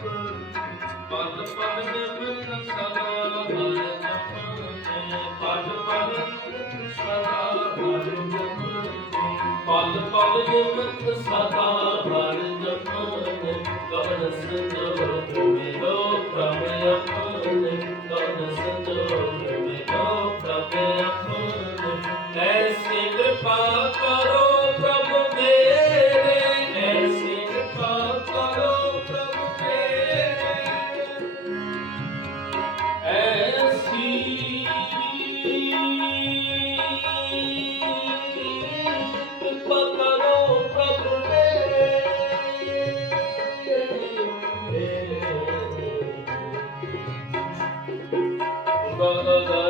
ਪਦ ਪਦ ਬਿਨ ਸਦਾ ਹਰਿ ਜਪਦੇ ਪਦ ਪਦ ਸਦਾ ਕਰੋ ਪ੍ਰਭ ਮੇਰੇ ਕਰੋ Baba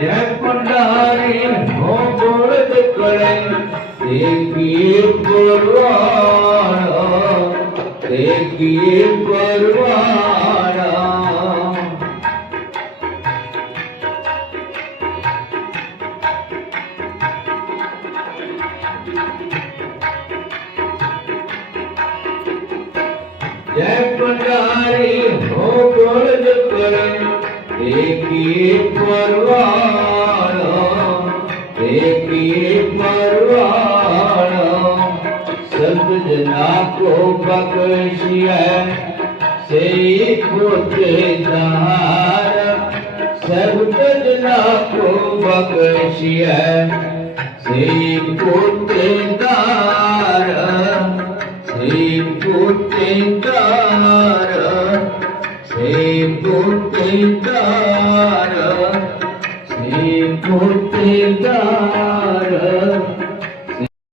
எனக்கொண்டானே ஓம் பொழுது கொலை தேக்கியே பொருவாடா தேக்கியே பொருவாடா ஜெயக்கொண்டாரே ஓ ਗੁਰਦ ਕਰੇ ਦੇਖੀਏ ਪਰਵਾਣਾ ਦੇਖੀਏ ਪਰਵਾਣਾ ਸਭ ਜਨਾ ਕੋ ਬਖਸ਼ਿਐ ਸੇ ਖੁਦਦਾਰ ਸਭ ਜਨਾ ਕੋ ਬਖਸ਼ਿਐ করতে দাও